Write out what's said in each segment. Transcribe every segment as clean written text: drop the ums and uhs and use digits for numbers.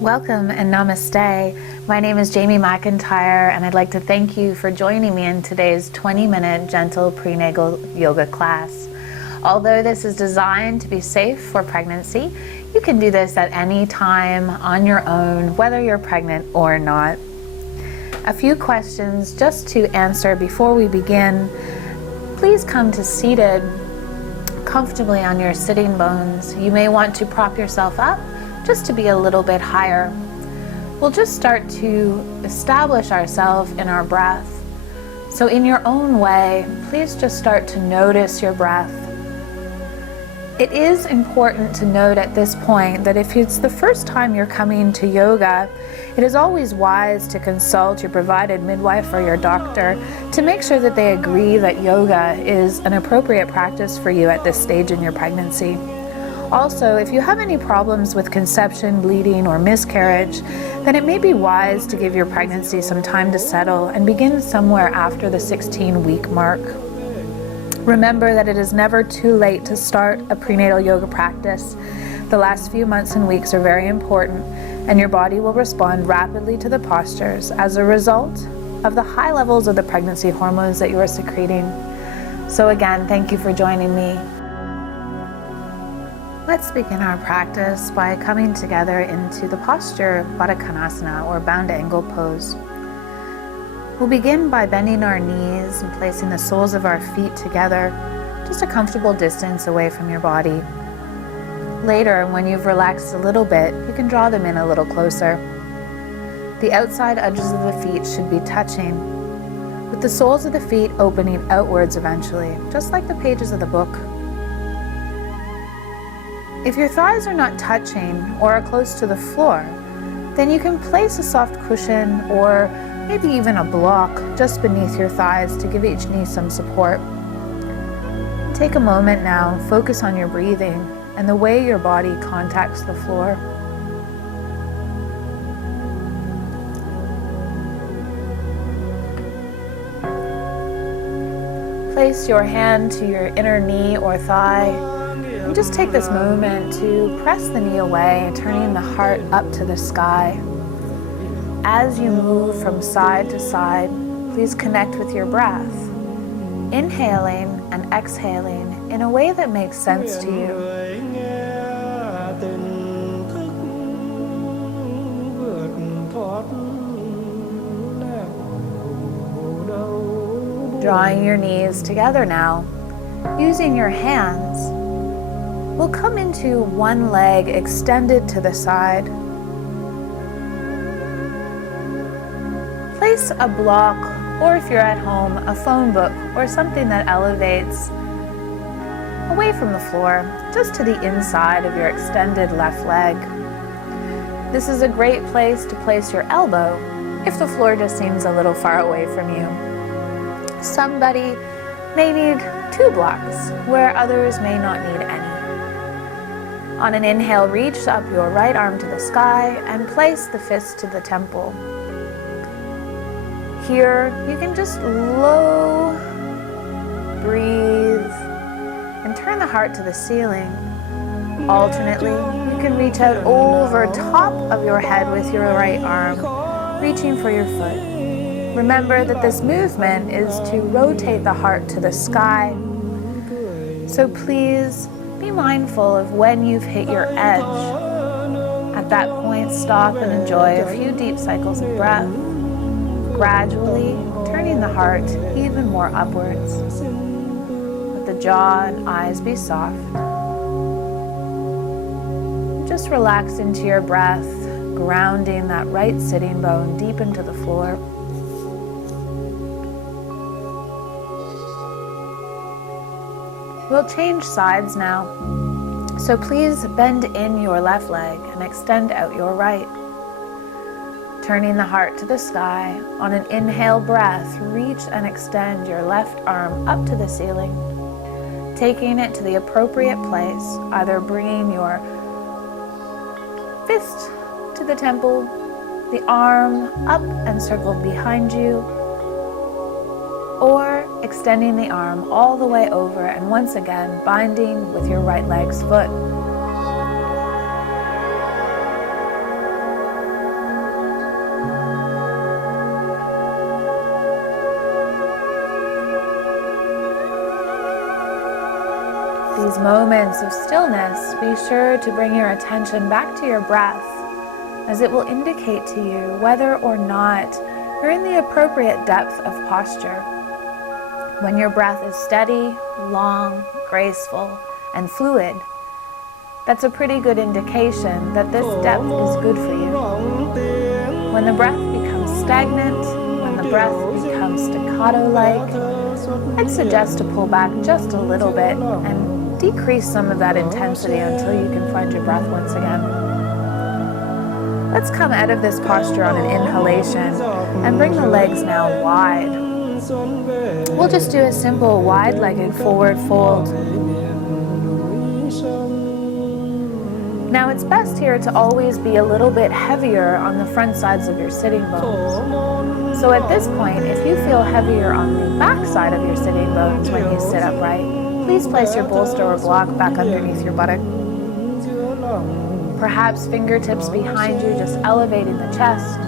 Welcome and namaste. My name is Jamie McIntyre, and I'd like to thank you for joining me in today's 20-minute gentle prenatal yoga class. Although this is designed to be safe for pregnancy, you can do this at any time on your own, whether you're pregnant or not. A few questions just to answer before we begin. Please come to seated comfortably on your sitting bones. You may want to prop yourself up just to be a little bit higher. We'll just start to establish ourselves in our breath. So in your own way, please just start to notice your breath. It is important to note at this point that if it's the first time you're coming to yoga, it is always wise to consult your provided midwife or your doctor to make sure that they agree that yoga is an appropriate practice for you at this stage in your pregnancy. Also, if you have any problems with conception, bleeding, or miscarriage, then it may be wise to give your pregnancy some time to settle and begin somewhere after the 16-week mark. Remember that it is never too late to start a prenatal yoga practice. The last few months and weeks are very important, and your body will respond rapidly to the postures as a result of the high levels of the pregnancy hormones that you are secreting. So again, thank you for joining me. Let's begin our practice by coming together into the posture Baddha Konasana, or bound angle pose. We'll begin by bending our knees and placing the soles of our feet together, just a comfortable distance away from your body. Later, when you've relaxed a little bit, you can draw them in a little closer. The outside edges of the feet should be touching, with the soles of the feet opening outwards eventually, just like the pages of the book. If your thighs are not touching or are close to the floor, then you can place a soft cushion or maybe even a block just beneath your thighs to give each knee some support. Take a moment now, focus on your breathing and the way your body contacts the floor. Place your hand to your inner knee or thigh, and just take this moment to press the knee away, turning the heart up to the sky. As you move from side to side, please connect with your breath, inhaling and exhaling in a way that makes sense to you. Drawing your knees together now, using your hands, we'll come into one leg extended to the side. Place a block, or if you're at home, a phone book or something that elevates away from the floor, just to the inside of your extended left leg. This is a great place to place your elbow if the floor just seems a little far away from you. Somebody may need 2 blocks, where others may not need any. On an inhale, reach up your right arm to the sky and place the fist to the temple. Here, you can just low breathe and turn the heart to the ceiling. Alternately, you can reach out over top of your head with your right arm, reaching for your foot. Remember that this movement is to rotate the heart to the sky. So please be mindful of when you've hit your edge. At that point, stop and enjoy a few deep cycles of breath, gradually turning the heart even more upwards. Let the jaw and eyes be soft. Just relax into your breath, grounding that right sitting bone deep into the floor. We'll change sides now, so please bend in your left leg and extend out your right. Turning the heart to the sky, on an inhale breath, reach and extend your left arm up to the ceiling, taking it to the appropriate place, either bringing your fist to the temple, the arm up and circled behind you, or extending the arm all the way over and once again binding with your right leg's foot. these moments of stillness, be sure to bring your attention back to your breath, as it will indicate to you whether or not you're in the appropriate depth of posture. When your breath is steady, long, graceful, and fluid, that's a pretty good indication that this depth is good for you. When the breath becomes stagnant, when the breath becomes staccato-like, I'd suggest to pull back just a little bit and decrease some of that intensity until you can find your breath once again. Let's come out of this posture on an inhalation and bring the legs now wide. We'll just do a simple wide-legged forward fold. Now it's best here to always be a little bit heavier on the front sides of your sitting bones. So at this point, if you feel heavier on the back side of your sitting bones when you sit upright, please place your bolster or block back underneath your buttock. Perhaps fingertips behind you, just elevating the chest.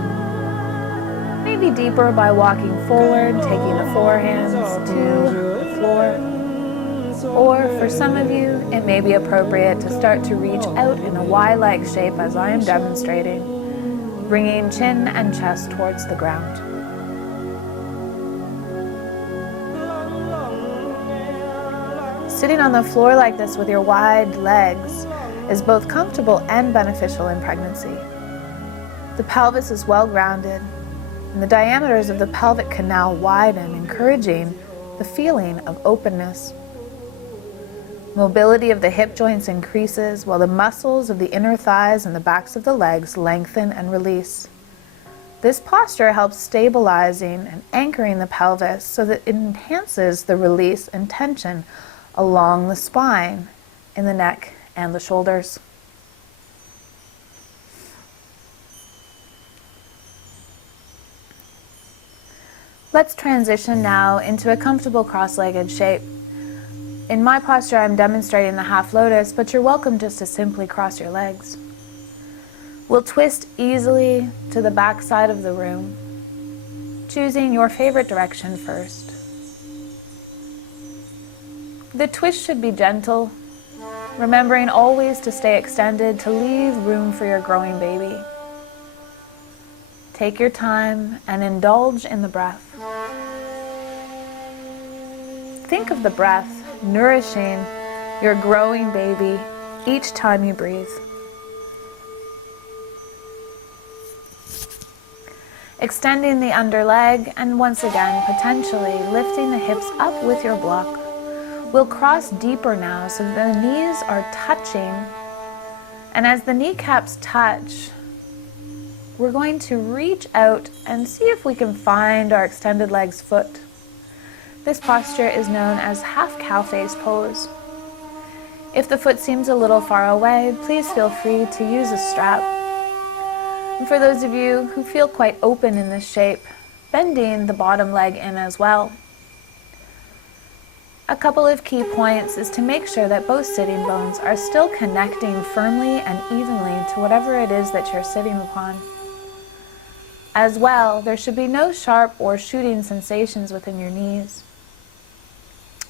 Maybe deeper by walking forward, taking the forehands to the floor. Or for some of you, it may be appropriate to start to reach out in a Y-like shape as I am demonstrating, bringing chin and chest towards the ground. Sitting on the floor like this with your wide legs is both comfortable and beneficial in pregnancy. The pelvis is well grounded, and the diameters of the pelvic canal widen, encouraging the feeling of openness. Mobility of the hip joints increases while the muscles of the inner thighs and the backs of the legs lengthen and release. This posture helps stabilizing and anchoring the pelvis so that it enhances the release and tension along the spine, in the neck, and the shoulders. Let's transition now into a comfortable cross-legged shape. In my posture, I'm demonstrating the half lotus, but you're welcome just to simply cross your legs. We'll twist easily to the back side of the room, choosing your favorite direction first. The twist should be gentle, remembering always to stay extended to leave room for your growing baby. Take your time and indulge in the breath. Think of the breath nourishing your growing baby each time you breathe. Extending the under leg and once again potentially lifting the hips up with your block. We'll cross deeper now so the knees are touching, and as the kneecaps touch, we're going to reach out and see if we can find our extended legs foot. This posture is known as half cow face pose. If the foot seems a little far away, please feel free to use a strap. And for those of you who feel quite open in this shape, bending the bottom leg in as well. A couple of key points is to make sure that both sitting bones are still connecting firmly and evenly to whatever it is that you're sitting upon. As well, there should be no sharp or shooting sensations within your knees.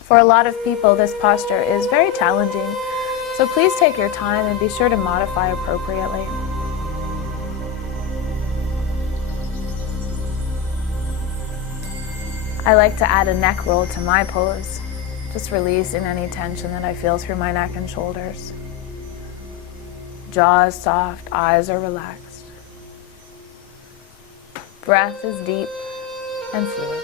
For a lot of people, this posture is very challenging, so please take your time and be sure to modify appropriately. I like to add a neck roll to my pose, just releasing any tension that I feel through my neck and shoulders. Jaw is soft, eyes are relaxed. Breath is deep and fluid.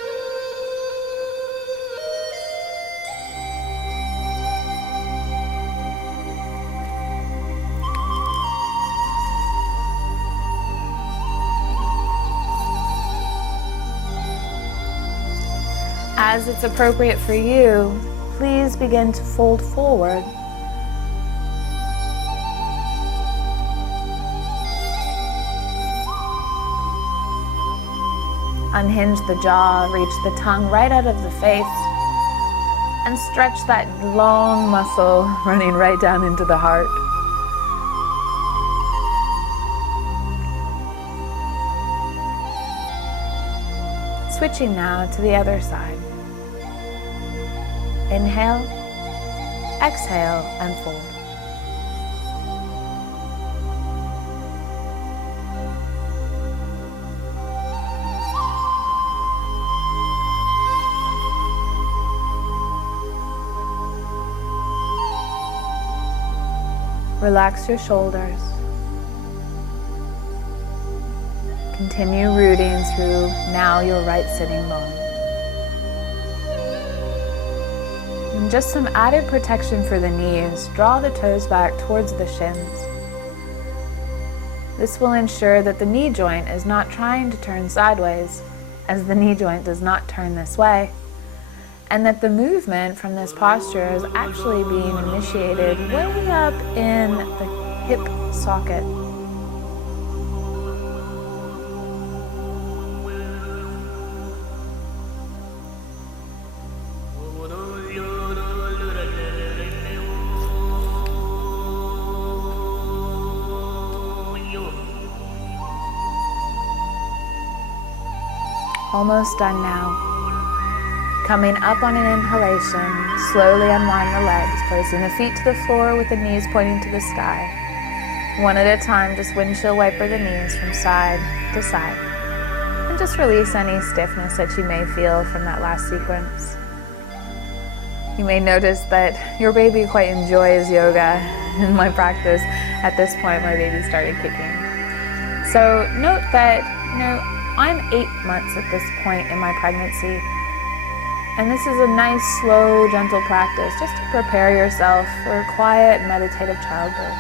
As it's appropriate for you, please begin to fold forward. Unhinge the jaw, reach the tongue right out of the face, and stretch that long muscle running right down into the heart. Switching now to the other side. Inhale, exhale and fold. Relax your shoulders. Continue rooting through now your right sitting bone. And just some added protection for the knees, draw the toes back towards the shins. This will ensure that the knee joint is not trying to turn sideways, as the knee joint does not turn this way, and that the movement from this posture is actually being initiated way up in the hip socket. Almost done now. Coming up on an inhalation, slowly unwind the legs, placing the feet to the floor with the knees pointing to the sky. One at a time, just windshield wiper the knees from side to side. And just release any stiffness that you may feel from that last sequence. You may notice that your baby quite enjoys yoga. In my practice, at this point, my baby started kicking. So note that, I'm 8 months at this point in my pregnancy. And this is a nice, slow, gentle practice just to prepare yourself for a quiet, meditative childbirth.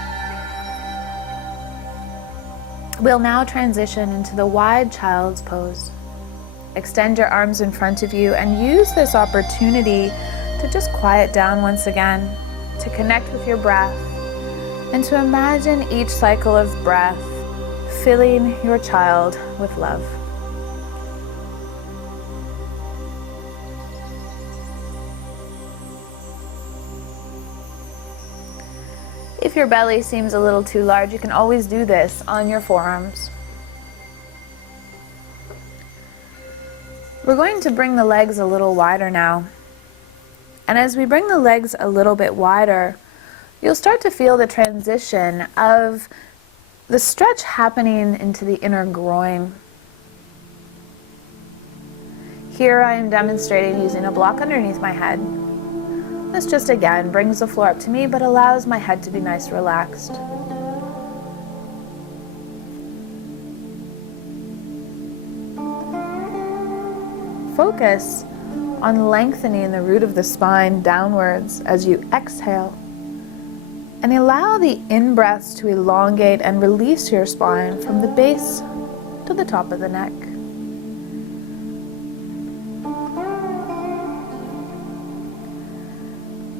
We'll now transition into the wide child's pose. Extend your arms in front of you and use this opportunity to just quiet down once again, to connect with your breath, and to imagine each cycle of breath filling your child with love. If your belly seems a little too large, you can always do this on your forearms. We're going to bring the legs a little wider now. And as we bring the legs a little bit wider, you'll start to feel the transition of the stretch happening into the inner groin. Here I am demonstrating using a block underneath my head. This just again brings the floor up to me, but allows my head to be nice and relaxed. Focus on lengthening the root of the spine downwards as you exhale. And allow the in-breaths to elongate and release your spine from the base to the top of the neck.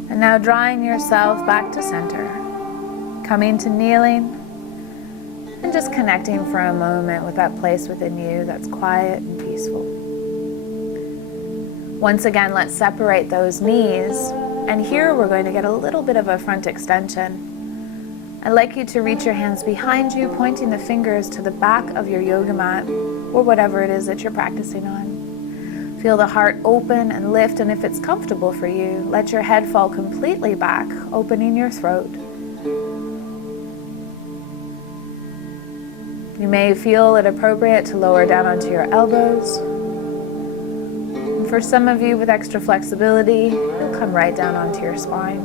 And now drawing yourself back to center, coming to kneeling, and just connecting for a moment with that place within you that's quiet and peaceful. Once again, let's separate those knees, and here we're going to get a little bit of a front extension. I'd like you to reach your hands behind you, pointing the fingers to the back of your yoga mat, or whatever it is that you're practicing on. Feel the heart open and lift, and if it's comfortable for you, let your head fall completely back, opening your throat. You may feel it appropriate to lower down onto your elbows. And for some of you with extra flexibility, you'll come right down onto your spine.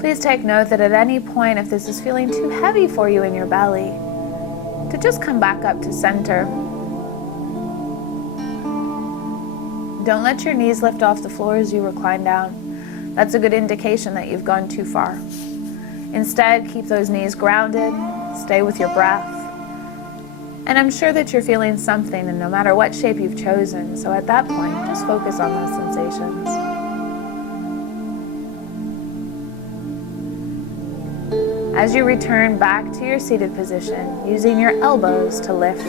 Please take note that at any point, if this is feeling too heavy for you in your belly, to just come back up to center. Don't let your knees lift off the floor as you recline down. That's a good indication that you've gone too far. Instead, keep those knees grounded, stay with your breath. And I'm sure that you're feeling something, and no matter what shape you've chosen, so at that point, just focus on those sensations. As you return back to your seated position, using your elbows to lift.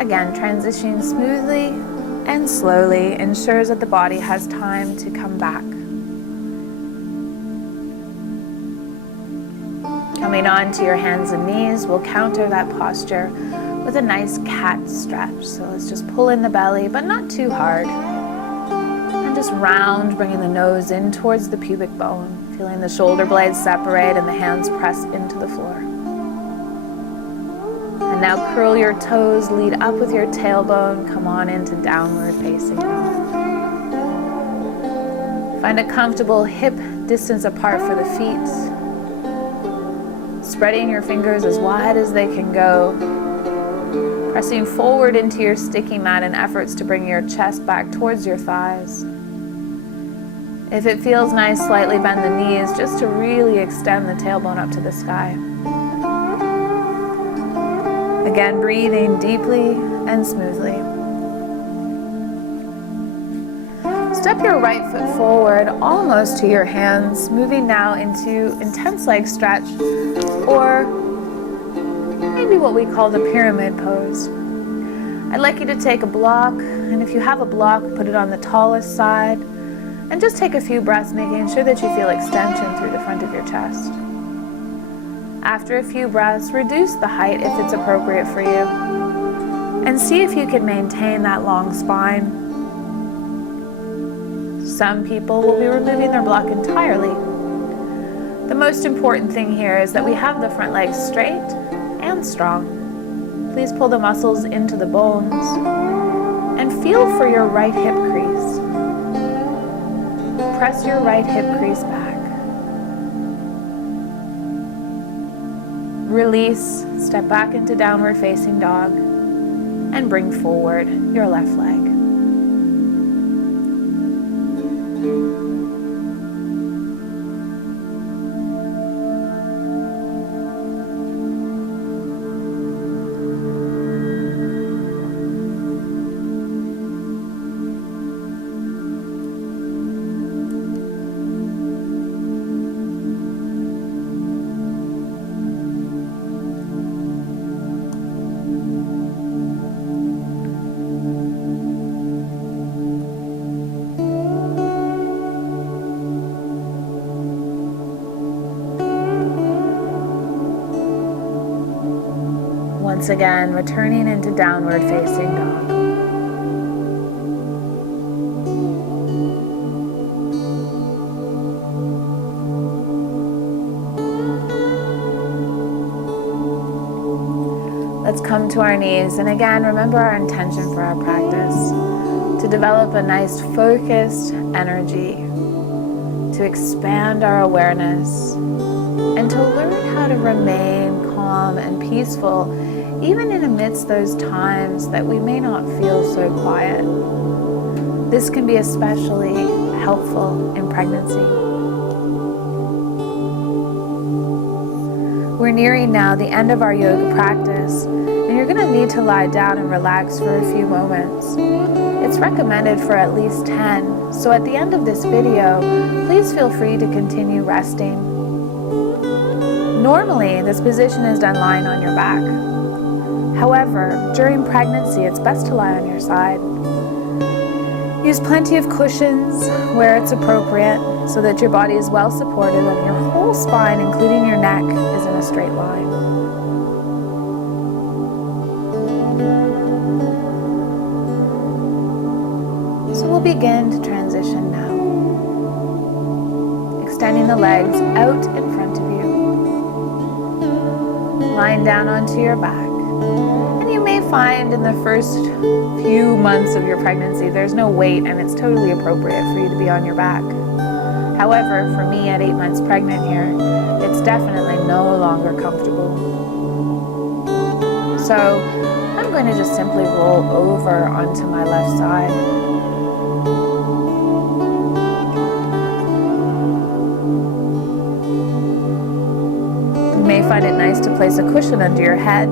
Again, transitioning smoothly and slowly ensures that the body has time to come back. Coming on to your hands and knees, we'll counter that posture with a nice cat stretch. So let's just pull in the belly, but not too hard. And just round, bringing the nose in towards the pubic bone, feeling the shoulder blades separate and the hands press into the floor. And now curl your toes, lead up with your tailbone, come on into downward facing dog. Find a comfortable hip distance apart for the feet, spreading your fingers as wide as they can go, pressing forward into your sticky mat in efforts to bring your chest back towards your thighs. If it feels nice, slightly bend the knees just to really extend the tailbone up to the sky. Again, breathing deeply and smoothly. Step your right foot forward almost to your hands, moving now into intense leg stretch, or maybe what we call the pyramid pose. I'd like you to take a block, and if you have a block, put it on the tallest side, and just take a few breaths, making sure that you feel extension through the front of your chest. After a few breaths, reduce the height if it's appropriate for you, and see if you can maintain that long spine. Some people will be removing their block entirely. The most important thing here is that we have the front legs straight and strong. Please pull the muscles into the bones and feel for your right hip crease. Press your right hip crease back. Release, step back into downward facing dog, and bring forward your left leg. Once again, returning into downward facing dog. Let's come to our knees, and again, remember our intention for our practice: to develop a nice focused energy, to expand our awareness, and to learn how to remain calm and peaceful even in amidst those times that we may not feel so quiet. This can be especially helpful in pregnancy. We're nearing now the end of our yoga practice, and you're going to need to lie down and relax for a few moments. It's recommended for at least 10, so at the end of this video, please feel free to continue resting. Normally, this position is done lying on your back. However, during pregnancy, it's best to lie on your side. Use plenty of cushions where it's appropriate so that your body is well supported and your whole spine, including your neck, is in a straight line. So we'll begin to transition now. Extending the legs out in front of you. Lying down onto your back. And you may find in the first few months of your pregnancy there's no weight, and it's totally appropriate for you to be on your back. However, for me at 8 months pregnant here, it's definitely no longer comfortable. So I'm going to just simply roll over onto my left side. You may find it nice to place a cushion under your head.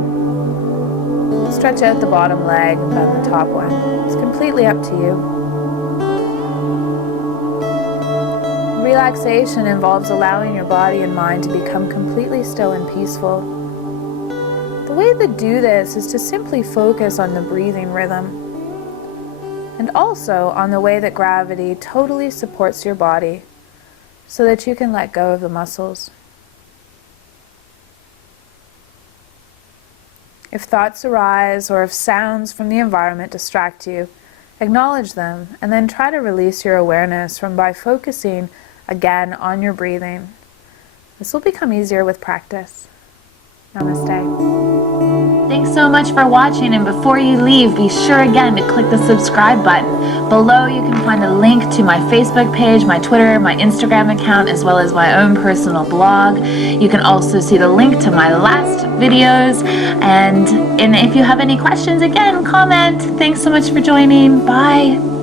Stretch out the bottom leg and bend the top one. It's completely up to you. Relaxation involves allowing your body and mind to become completely still and peaceful. The way to do this is to simply focus on the breathing rhythm, and also on the way that gravity totally supports your body so that you can let go of the muscles. If thoughts arise or if sounds from the environment distract you, Acknowledge them, and then try to release your awareness by focusing again on your breathing. This will become easier with practice. Namaste. Thanks so much for watching, and before you leave, be sure again to click the subscribe button. Below you can find a link to my Facebook page, my Twitter, my Instagram account, as well as my own personal blog. You can also see the link to my last videos, and if you have any questions, again, comment. Thanks so much for joining. Bye.